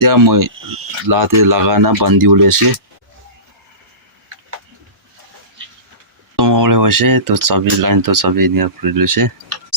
এতিয়া মই লাতে লাগানা বান্ধি ওলাইছে তোমালে হৈছে তো চাবি লাইন তো চাবি নিয়া কৰি লৈছে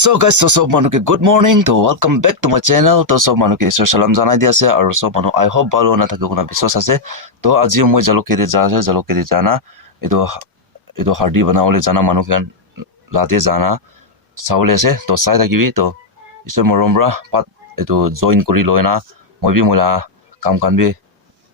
So guys, so manuke good morning to welcome back to my channel to sob manuke isor salam janai di ase aru sob manu I hope balo na thake kuna biswas ase to aji moi jaloke de ja ase jaloke de jana edo hardi banawole jana manu kan late jana saule ase to sai thakibi to isor morombra pat edo join kori loina moi bi mola kam kan bi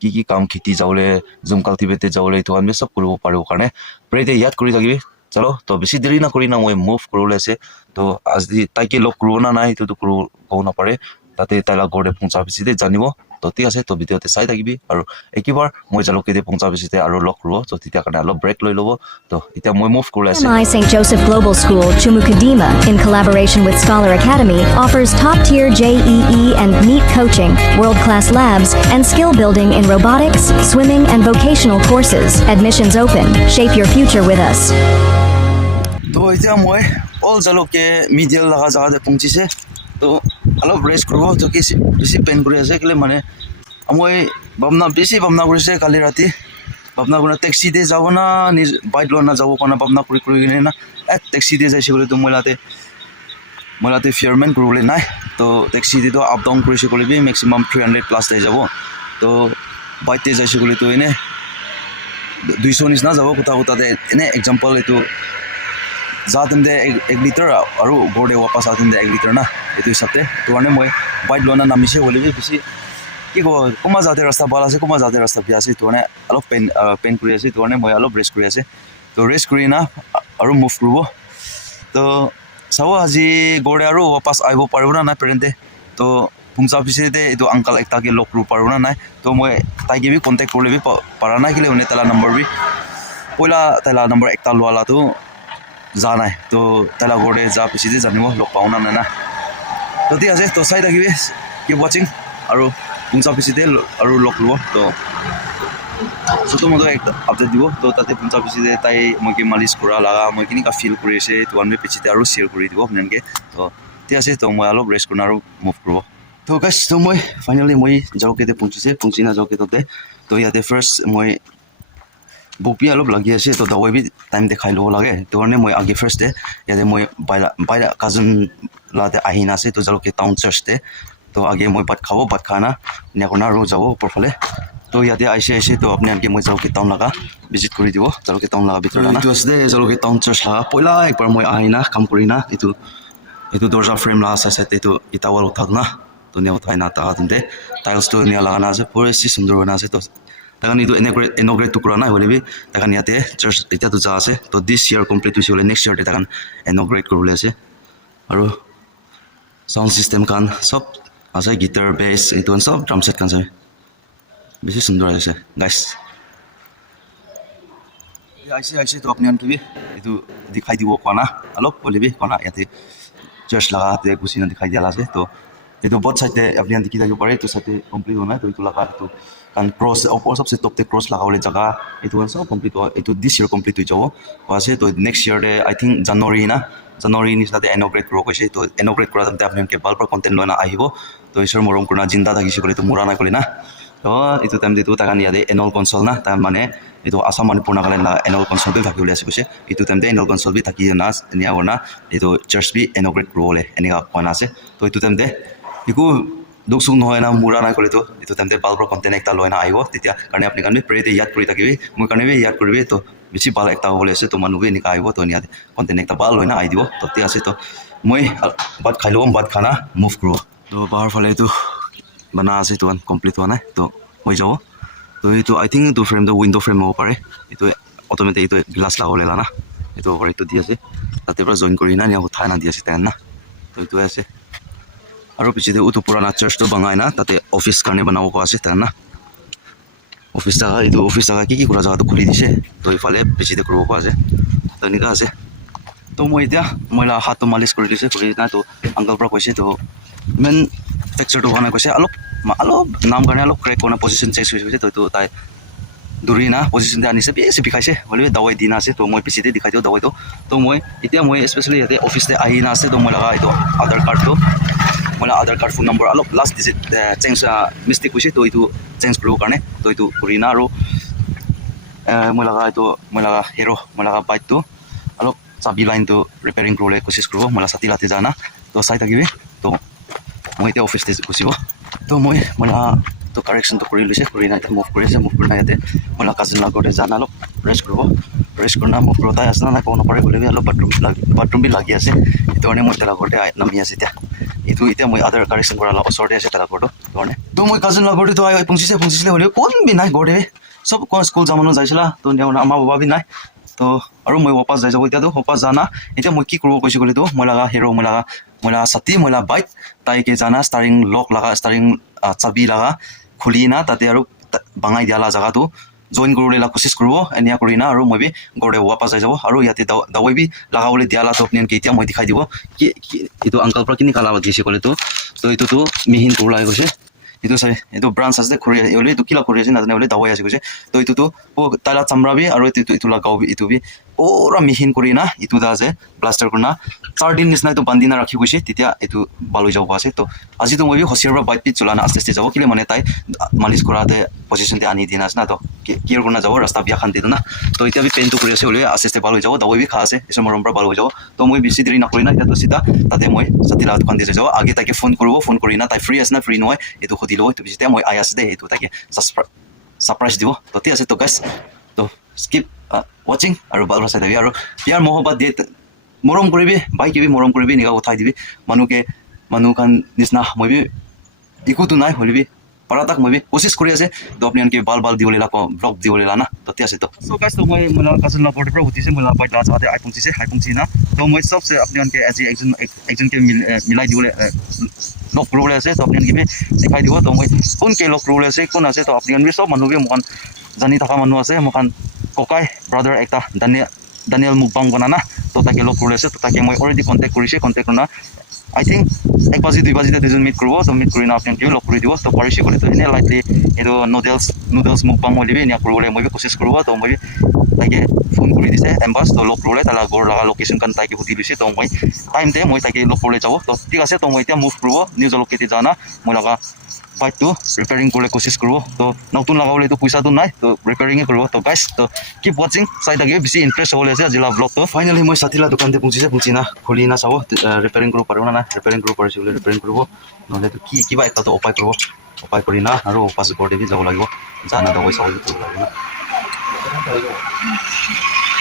ki kam khiti jaule zoom cultivate jaule to an bi sob koribo paribo karne pray de yad kori thakibi चलो तो बेसी देरी ना करी ना मैं move करूँ ऐसे तो आज दी ताकि लोग करूँ ना नहीं तो करूँ कहूँ ना पड़े ताते ताला गोड़े पंचा बेसी दे जानी वो तो ठीक है तो वीडियो ते साइड आगे भी और एक ही बार मैं चलो के दे पंचा बेसी दे और लोग करूँ तो ठीक है करना लोग ब्रेक ले लो तो इतना मैं मूव करूँ ऐसे MI St. Joseph Global School, Chumukadima, in collaboration with Scholar Academy, offers top-tier JEE and NEET coaching, world-class labs, and skill building in robotics, swimming, and vocational courses. Admissions open. Shape your future with us. तो इतना मैं all चलो के medial लगा जगह पहुंची से तो अलग rest करो तो किसी बेसी पेन करे ऐसे के लिए माने मैं बमना बेसी बमना करे से काली राती बमना को ना टैक्सी दे जाओ ना बाइक लो ना जाओ को ना बमना करे ना टैक्सी दे जाए बोले तो मलाई फेयरमैन करूँ ना तो टैक्सी दे तो अप डाउन करे भी मैक्सिमम 300 प्लस दे जाओ तो बाइक दे जाए बोले तो इन्हें 200 निचना जाओ कुता कुता दे इन्हें एग्जांपल ये तो जातन दे 1 लिटर और गोड़े वापस आतन दे 1 लिटर ना ये तो सबते तो वाने मैं बाइक लोना नामी से बोले भी किसी कि को कुमा जाते रास्ता बाला से कुमा जाते रास्ता बिया से तो वाने अलग पेन करिया से तो वाने मैं अलग रेस्ट करिया से तो रेस्ट करी ना और मूव करूँ तो सब আজি गोड़े और वापस आइबो पारबो ना पेरेंटे तो पुंसा पिसे दे तो अंकल एकता के लोग करू पारबो ना तो मैं ताकि भी कांटेक्ट कर ले भी पारा ना के लिए उन्हें तला नंबर भी पहला तला नंबर एकता वाला तो जाना है तो तला गोड़े जा पिसी दे जानिबो लोग पाउना ना तो ठीक है तो साइड आगे कीप वाचिंग और पुंसा पिसी दे और लोग लो तो ছোটো মতো একটা আপডেট দিব তো তাতে পঞ্চা পিছিতে তাই মই কি মালিচ কৰা লাগা মই কিনিকা ফিল কৰি আছে তো আমি পিছিতে আৰু শেয়াৰ কৰি দিব আপোনালোকে তো ঠিক আছে তো মই অলপ ৰেষ্ট কৰোঁ আৰু মুভ কৰিব তো গাইছ তো মই ফাইনেলি মই যাওকেতে পঞ্চি না যাওকেতে তো ইয়াতে ফাৰ্ষ্ট মই বুপি অলপ লাগি আছে তো দাৱাই বি টাইম দেখাই ল'ব লাগে তো কাৰণে মই আগে ফাৰ্ষ্টে ইয়াতে মই বাইৰা কাজন লাতে আহি নাছে তো যাওকে টাউন চাৰ্চতে তো আগে মই ভাত খানা নেকনা আৰু যাব ওপৰফালে तो याते ऐसे तो अपने आगे मैं जाओ के टाउन लगा विजिट करी दिवो जाओ के टाउन लगा भीतर ना तो असदे जाओ के टाउन चर्च लगा पहिला एक बार मैं आइना काम करिना इतु दरजा फ्रेम लगा साइड इतु इटावल उठाना तो ने उठाइना ता तुंदे टाइल्स तो ने लगाना से पूरे सी सुंदर बना से तो तगन इतु इनॉग्रेट तो करना होले भी तगन याते चर्च इटा तो जा से तो दिस ईयर कंप्लीट हुई होले नेक्स्ट ईयर तगन इनॉग्रेट करले से और साउंड सिस्टम कान सब आसे गिटार बेस इतु सब ड्रम सेट कान से बेसी सुंदर है गाइस ऐसे तो अपने अनकी भी ये दिखाई दी वो कोना अलग बोले भी कोना ये चर्च लगा ते कुछ ना दिखाई दिया लासे तो ये तो बहुत साइड अपने अनकी की पड़े तो साइड कंप्लीट होना तो ये लगा तो कान क्रॉस ऊपर सबसे टॉप ते क्रॉस लगा वाले जगह ये तो सब कंप्लीट हो ये तो दिस ईयर कंप्लीट हो जाओ वैसे तो नेक्स्ट ईयर आई थिंक जनवरी निस्ना ते इनॉग्रेट करो कैसे तो इनॉग्रेट करा तमते अपने के बाल पर कंटेंट लोना आइबो तो ईश्वर मरम करना जिंदा থাকিছে बोले तो मुरा ना कोले ना तो इतु टाइम दितो ताकान यादे एनुअल कन्सोल ना ता माने इतु आसाम मणिपुर नागालैंड ला एनुअल कन्सोल भी थाकी उलियासे कुसे इतु टाइम दे एनुअल कन्सोल भी थाकी ना निया वरना इतु चर्च भी इनॉग्रेट करोले एनिगा कोना से तो इतु टाइम दे इकु दुखसुख নহয় ना मुरा ना करे तो इतु टाइम दे बालपर कन्टेन्ट एकता लयना आइबो तिতিয়া कारण आपनि कान प्रे दे याद करि थाकिबि मु कान बे याद करिबि तो बेसी बाल एकता होले से तो मानु बे निका आइबो तो निया कन्टेन्ट एकता बाल लयना आइ दिबो तो ति आसे तो মই बात खाइलो बात खाना मुभ करो तो बाहर फाले तो बना আছে তো কমপ্লিট হোৱা নাই তো হৈ যাব তো এইটো আই থিংক এইটো ফ্ৰেম উইন্ডো ফ্ৰেম হ'ব পাৰে এইটো অটোমেটিক এইটো গ্লাছ লগাবলৈ না এইটো হ'ব এইটো দি আছে তাতে পৰা জইন কৰি না নিয়া উঠাই না দি আছে তেন না তো এইটো আছে আৰু পিছতে উটো পুৰণা চাৰ্চটো বনাই না তাতে অফিচ কাৰণে বনাব কোৱা আছে তেন না অফিচ জাগা এইটো অফিচ জাগা কি কৰা জাগাটো খুলি দিছে তো ইফালে পিছতে কৰিব কোৱা আছে তো এনেকুৱা আছে তো মই এতিয়া মইলা হাতটো মালিচ কৰি দিছে কৰি না তো আংকল পৰা কৈছে তো মেন টেক্সচাৰ তো বনাই কৈছে অলপ নাম কাৰণে অলপ ক্ৰেক কৰা পজিশন চেঞ্জ হৈছে তো তাই দূৰি না পজিশন আনিছে বেছি বিখাইছে হ'লে দাৱাই দিনা আছে তো মই পিছিতে দেখাই দিওঁ দাৱাইটো তো মই এতিয়া মই স্পেচিয়েলি ইয়াতে অফিচতে আহি না আছে তো মই লগা এইটো আধাৰ কাৰ্ডটো মই আধাৰ কাৰ্ড ফোন নম্বৰ অলপ লাষ্ট ডিজিট চেঞ্জ মিষ্টেক হৈছে তো এইটো চেঞ্জ কৰিবৰ কাৰণে তো এইটো কৰি না আৰু মই লগা হিৰো মই লগা বাইকটো অলপ চাবি লাইনটো ৰিপেয়াৰিং কৰিবলৈ কোচিছ কৰিব মই ছাতি লাতি জানা তো চাই থাকিবি তো মই এতিয়া অফিচতে গুচিব তো মই তো কাৰেকশ্যনটো কৰি লৈছে কৰি না এতিয়া মুভ কৰি না ইয়াতে মই কাজিন লগতে জানা অলপ ৰেষ্ট কৰি না মুভ কৰিব তাই আছে না ক'ব নকৰে বুলি অলপ বাথৰুম বি লাগি আছে সেইটো কাৰণে মই তাৰ লগতে নামি আছে এতিয়া এতিয়া মই আধাৰ কাৰেকশ্যন কৰা অলপ ওচৰতে আছে তাৰ লগতো কাৰণে তো মই কাজিন লগতে তো পঞ্চিছিলে হ'লেও কোন বি নাই ঘৰতে চব স্কুল যামানো যাইছিলা তো আমাৰ বাবা বি নাই তো আৰু মই ৱাপাছ যাই যাব এতিয়াতো ৱাপাছ জানা এতিয়া মই কি কৰিব কৈছোঁ ক'লেতো মই লগা হিৰো মই লগা ছাতি মই লগা বাইক তাইকে জানা ষ্টাৰিং লক লগা ষ্টাৰিং চাবি লগা খুলি না তাতে আৰু বাঙাই দিয়ালা জেগাটো জইন কৰিবলৈ কোচিছ কৰিব এনে কৰি না আৰু মই বি ঘৰতে ৱাপাছ যাই যাব আৰু ইয়াতে দাৱাই বি লগাবলৈ দিয়ালাটো আপুনি এতিয়া মই দেখাই দিব কি এইটো আংকাল পৰা কিনি কালাব দিছে ক'লেতো তো এইটোতো মিহিন কৰিব লাগি গৈছে এইটো চাই এইটো ব্ৰাঞ্চ আছে খৰি হ'লে এইটো কিলা কৰি আছে নাজানে হ'লে দাৱাই আছে কৈছে তো এইটোতো তাইলা চামৰাবি আৰু এইটো লগাবি এইটো বি পুৰা মিহিন কৰি না এইটো দা আছে প্লাষ্টাৰ কৰি না 4 দিন নিচিনা এইটো বান্ধি না ৰাখি গৈছে তেতিয়া এইটো ভাল হৈ যাব আছে তো আজিতো মই হচিয়াৰ পৰা বাইক পিট চলানা আস্তে যাব কেলে মানে তাই মালিচ কৰাতে পজিশ্যনতে আনি দিনা আছে না তো কেয়াৰ কৰি না যাব ৰাস্তা বিয়া খান দিটো না তো এতিয়া বি পেইনটো কৰি আছে হ'লে আস্তে ভাল হৈ যাব দাৱাই বি খা আছে এসব মৰম পৰা ভাল হৈ যাব তো মই বেছি দেৰি নকৰি না এতিয়াতো চিধা তাতে মই ছাতিলা দোকান দি যাব আগে তাকে ফোন কৰি না তাই ফ্ৰী আছে না ফ্ৰী নহয় এইটো সুধি ল'ব এইটো পিছতে মই আই আছে দে এইটো তাকে ছাৰপ্ৰাইজ দিব তো ঠিক আছে তো গাইছ তো স্কিপ watching আৰু ভাল চাই থাকিবি আৰু ইয়াৰ মহব্বত দিয়ে মৰম কৰিবি বাইকে বি মৰম কৰিবি নিগা উঠাই দিবি মানুহ খান নিচিনা মই বি একোতো নাই হ'লেবি পাৰা তাক মই বি কোচিছ কৰি আছে তো আপুনি আনকি ভাল দিবলৈ ব্লগ দিবলৈ না তো ঠিক আছে তো চ' গাইছ তো মই কাজিন লগৰ পৰা সুধিছে মই বাইক যাওঁতে আই পঞ্চিছে না তো মই চবচে আপুনি আনকি আজি একজনকে মিলাই দিবলৈ লগ কৰিবলৈ আছে তো আপুনি আনকি দেখাই দিব তো মই কোনকে লগ কৰিবলৈ আছে কোন আছে তো আপুনি আনকি চব মানুহকে মোকান জানি থকা মানুহ আছে মোকান ককাই ব্ৰাদাৰ একটা দানিয়েল মুকবাং বনানা তো তাকে লগ কৰি আছে তো তাকে মই অলৰেডি কণ্টেক্ট কৰি না আই থিংক 1 বাজি 2 বাজিতে দুজন মিট কৰিব তো মিট কৰি না আপুনি লগ কৰি দিব তো পাৰিছে ক'লে তো এনে লাইটলি এইটো নুডলছ মুকবাং মই দিবি এনে কৰিবলৈ মই কোচিছ কৰিব তো মই তাকে ফোন কৰি দিছে এম্বাছ তো লগ কৰিবলৈ তাৰ ঘৰ লগা লোকেশ্যন কাৰণ তাকে সুধি লৈছে তো মই টাইমতে মই তাকে লগ কৰিবলৈ যাব তো ঠিক আছে তো মই এতিয়া মুভ কৰিব নিউজ লোকেটি জানা মই লগা বাইকটো ৰিপেয়াৰিং কৰিবলৈ কোচিছ কৰিব তো নতুন লগাবলৈ এইটো পইচাটো নাই তো ৰিপেয়াৰিঙে কৰিব তো গাইছ তো কিপ ৱাচিং চাই থাকিবি বেছি ইণ্টাৰেষ্ট হ'বলৈ আছে আজিলা ব্লগটো ফাইনেলি মই ছাতিলা দোকানতে পঞ্চি না খুলি না চাব ৰিপেয়াৰিং কৰিব পাৰোঁ না ৰিপেয়াৰিং কৰিব পাৰিছোঁ বোলে ৰিপেয়াৰিং কৰিব নহ'লে কিবা এটাতো উপায় কৰি না আৰু পাছ ঘৰতে যাব লাগিব জানা দাবই চাব লাগিব না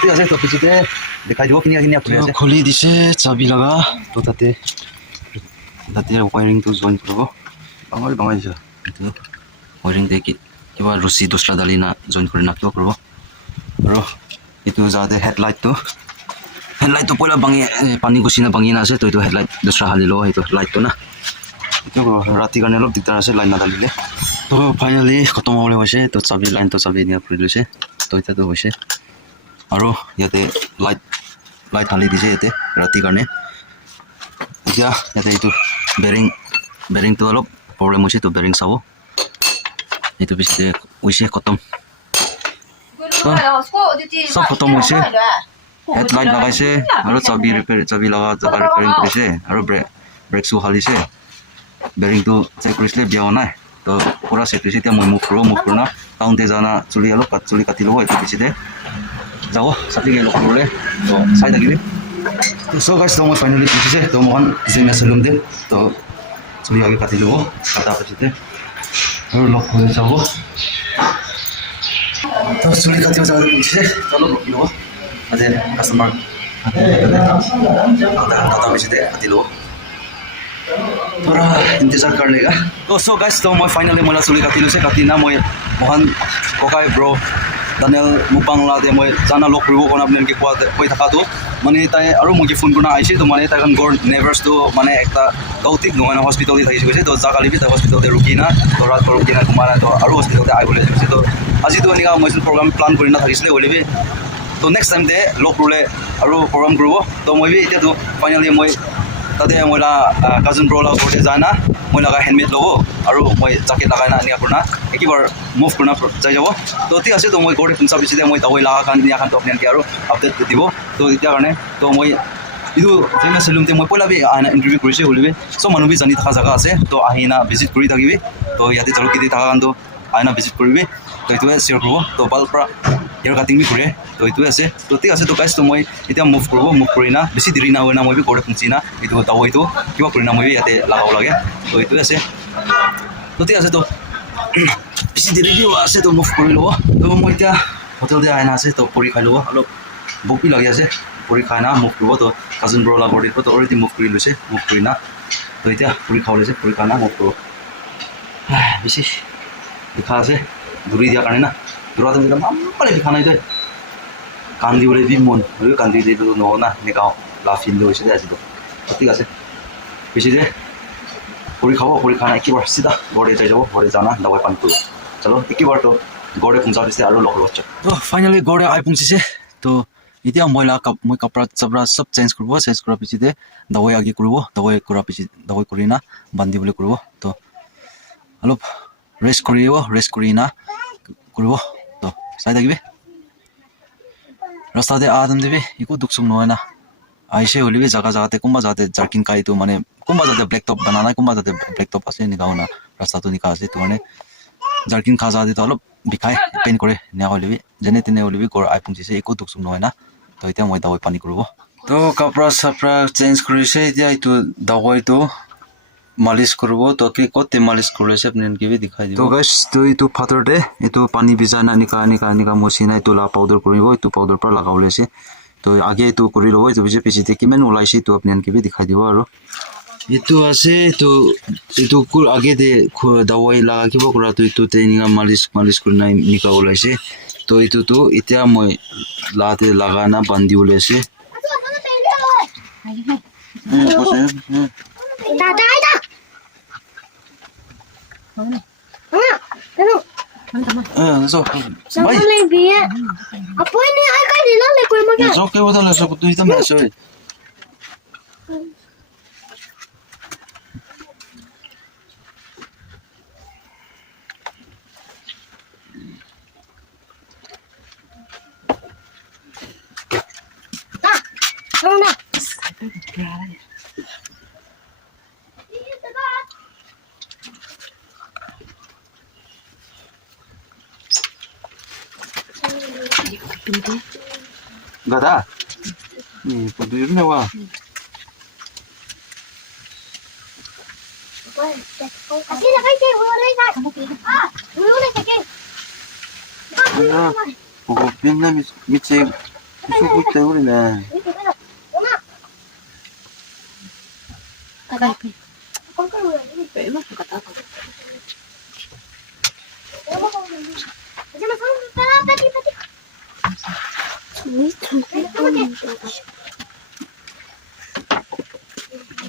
ঠিক আছে তো পিছতে দেখাই দিব কিনি আপুনি আছে খুলি দিছে চাবি লগা তো তাতে ৱায়াৰিংটো জইন কৰিব বাঙাই দিছে এইটো ৱায়াৰিং দিয়ে কিবা ৰছী দোচৰা দালি না জইন কৰি না কিবা কৰিব আৰু এইটো যাওঁতে হেডলাইটটো পইলা পানী গুচি না ভাঙি না আছে তো এইটো হেডলাইট দোচৰা হালি লওঁ সেইটো লাইটটো না এইটো ৰাতিৰ কাৰণে অলপ দিগদাৰ আছে লাইন নাঢালিলে তো ফাইনেলি খতম হ'বলৈ হৈছে তো চাবি এনে ফুৰি লৈছে তো এতিয়াতো হৈছে আৰু ইয়াতে লাইট হালি দিছে ইয়াতে ৰাতিৰ কাৰণে এতিয়া ইয়াতে এইটো বেৰিংটো অলপ প্ৰব্লেম হৈছে তো বেৰিং চাব এইটো পিছতে হৈছে খতম চব খতম হৈছে হেডলাইট লগাইছে আৰু চাবি লগা জেগা ৰিপেয়াৰিং কৰিছে আৰু ব্ৰেক শ্বু হালিছে বেৰিংটো চেক কৰিছিলে বিয়া হোৱা নাই তো পূৰা চেক কৰিছে এতিয়া মই মুভ কৰোঁ না টাউনতে জানা চুলি কাটি ল'ব এইটো পিছতে যাব ছাতিকে লগ কৰিবলৈ তো চাই থাকিবি চ' গাইছ তো মই ফাইনেলি পঠিছে তো মই জিমে চেলুন দে তো চুলি আগে কাটি ল'ব কাটাৰ পিছতে আৰু লগ কৰি যাব তো চুলি কাটিব যাব পঠিছে তো অলপ ৰখি ল'ব আজি কাষ্টমাৰ কাটাৰ পিছতে কাটি ল'ব थोड़ा इंतजार कर लेगा तो सो गाइस तो मैं फाइनली मोला चुली काटी লৈছে काटी ना मैं मोहन ककाई ब्रो दानियल मुकबांगला दे मैं जाना लग কৰিব কোন আপনি কি কৈ থাকাটো মানে তাই আৰু মই ফোন কৰি আইছে তো মানে তাই গৰ নেভাৰ্স তো মানে একটা গৌতিক নহয় না হস্পিটালে থাকিছে কৈছে তো জাগালি বি তাই হস্পিটালে ৰখি না তো ৰাত ৰখি না কুমাৰা তো আৰু হস্পিটালে আইবলৈ কৈছে তো আজি তো এনেকা মই প্ৰগ্ৰাম প্লান কৰি না থাকিছিলে হলিবি তো নেক্সট টাইম দে লগ কৰিলে আৰু প্ৰগ্ৰাম কৰিব তো মই বি এতিয়া তো ফাইনালি মই তাতে মই কাজিন ব্ৰ লগতে যায় না মই লগা হেলমেট ল'ব আৰু মই জাকেট লগাই না এনেকুৱা কৰি না একেবাৰ মুভ কৰি না যাই যাব তো ঠিক আছে তো মই ঘৰতে পঞ্চা পিছতে মই দাৱাই লগা কাৰণে নিয়া খানটো আপুনি আৰু আপডেট দিব তো এতিয়া কাৰণে তো মই এইটো ফেমাছ চেলুনতে মই পইলা আইনা ইণ্টাৰভিউ কৰিছে বুলিবি চব মানুহ জানি থকা জেগা আছে তো আহিনা ভিজিট কৰি থাকিবি তো ইয়াতে জালুকবাৰী থকা কাৰণটো আইনা ভিজিট কৰিবি তো এইটোৱে শ্বেয়াৰ কৰিব তো ভাল পৰা হেয়াৰ কাটিং বি কৰে তো এইটোৱে আছে তো ঠিক আছে তো গাইছ তো মই এতিয়া মুভ কৰি না বেছি দেৰি না হয় না মই বি ঘৰতে পहुঁচি না এইটো দাৱাইটো কিবা কৰি না মই বি ইয়াতে লগাব লাগে তো এইটোৱে আছে তো ঠিক আছে তো বেছি দেৰি কি আছে তো মুভ কৰি ল'ব তো মই এতিয়া হোটেলতে আইনা আছে তো কৰি খাই ল'ব অলপ ভোক বি লাগি আছে কৰি খাই না মুভ কৰিব তো কাজিন ব্ৰ লগৰ দিব তো অলৰেডি মুভ কৰি লৈছে মুভ কৰি না তো এতিয়া কৰি খাব লৈছে কৰি খাই না মুভ কৰিব বেছি লিখা আছে দৌৰি দিয়াৰ কাৰণে না দৌৰাটো একদম আমপালে লিখা নাই তই কান্দিবলৈ দি মন হ'লেও কান্দি দিয়েতো নহ'ব না এনেকুৱা লাফিন লৈ হৈছে দে আজিতো ঠিক আছে বেছি দে কৰি খাব কৰি খা নাই একেবাৰ চিধা ঘৰতে যাই যাব ঘৰতে জানা দাৱাই পানী কৰিব চলো একেবাৰতো ঘৰতে পहुঁচা দিছে আৰু লগৰ বাচ্চা তো ফাইনেলি ঘৰতে আহি পहुঁচিছে তো এতিয়া মই কাপোৰ চাপৰা চব চেঞ্জ কৰাৰ পিছতে দাৱাই আগে কৰিব দাৱাই কৰাৰ পিছত দাৱাই কৰি না বান্ধিবলৈ কৰিব তো অলপ ৰেষ্ট কৰি না কৰিব তো চাই থাকিবি ৰাস্তাতে আদম দিবি একো দুখ চুখ নহয় না আহিছে হ'লেবি জাগাতে কোনোবা জাগাতে জাৰ্কিন কাইটো মানে কোনোবা যাতে ব্লেক টপ বনা নাই কোনোবা যাতে ব্লেক টপ আছে এনেকুৱাও না ৰাস্তাটো নিকা আছে তো মানে জাৰ্কিন খা যাতে অলপ বিষাই পেইন কৰে নেওয়া হ'লেবি যেনে তেনে হ'লেবি ঘৰ আহি পহুঁচিছে একো দুখ চুখ নহয় না তো এতিয়া মই দাৱাই পানী কৰিব তো কাপোৰ চাপৰা চেঞ্জ কৰিছে এতিয়া এইটো দাৱাইটো মালিচ কৰিব তো কি ক'তে মালিচ কৰিছে আপুনি এনেকৈ দেখাই দিব তো গাইছ তো এইটো ফাটৰতে এইটো পানী ভিজাই না এনেকুৱা মচিনা এইটো পাউডাৰ কৰিব এইটো পাউডাৰ পৰা লগাব লৈছে তো আগে এইটো কৰি ল'ব এইটো পিছতে কিমান ওলাইছে এইটো আপুনি এনেকৈ দেখাই দিব আৰু এইটো আছে এইটো আগে দে দাৱাই লগাব কৰাটো এইটোতে এনেকুৱা মালিচ কৰি নাই এনেকুৱা ওলাইছে তো এইটোতো এতিয়া মই লাতে লগা না বান্ধি ওলাইছে so mai boleh biar apa ini ai kai di lang lekoi maga so ke wada la so tu ita ma so mana gada ni pedur na wa Aquí la kai ke ulo lai kai ulo lai ke ya poco bien na mi che su ku te uri na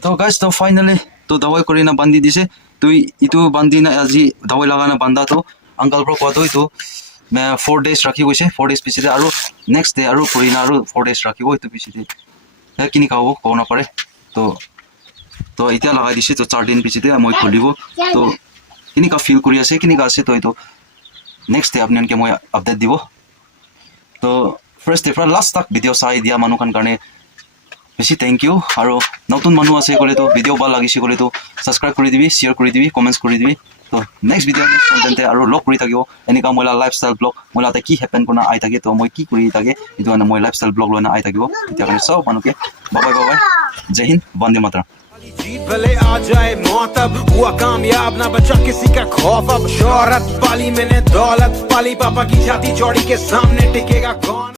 तो guys तो finally तो दवाई करी ना बांधी दिसे तो इतो बांधी ना আজি दवाई लगाना बांधा तो अंकल पर कतो इतो मैं 4 days राखी গৈছে 4 days পিছতে আৰু নেক্সট ডে আৰু কৰি না আৰু 4 days ৰাখিব ইটো পিছতে কিনি খাব কোন না পারে তো এতিয়া লগাই দিছে তো 4 দিন পিছতে মই খুলিব তো কিনি কা ফিল কৰি আছে কিনি কা আছে তো ইটো নেক্সট ডে আপোনাক মই আপডেট দিব তো ফার্স্ট ডে পৰা লাষ্ট তক ভিডিও চাই দিয়া মানুহৰ কাৰণে বেছি থ্যাংক ইউ আৰু নতুন মানুহ আছে ক'লে তো ভিডিও ভাল লাগিছে ক'লে তো সাবস্ক্রাইব কৰি দিবি শেয়াৰ কৰি দিবি কমেন্টস কৰি দিবি তো নেক্সট ভিডিও কন্টেন্টে আৰু লগ কৰি থাকিব এনেকা মই লাইফষ্টাইল ব্লগ মই লাতে কি হেপেন কৰনা আই থাকে তো মই কি কৰি থাকে ইটো মই লাইফষ্টাইল ব্লগ লৈ না আই থাকিব এতিয়া কাৰণে সব মানুহকে বাই বাই জয় হিন্দ বন্দে মাতৰম जीत भले आ जाए मौत अब हुआ कामयाब ना बचा किसी का खौफ अब शोहरत पाली मैंने दौलत पाली पापा की छाती चौड़ी के सामने टिकेगा कौन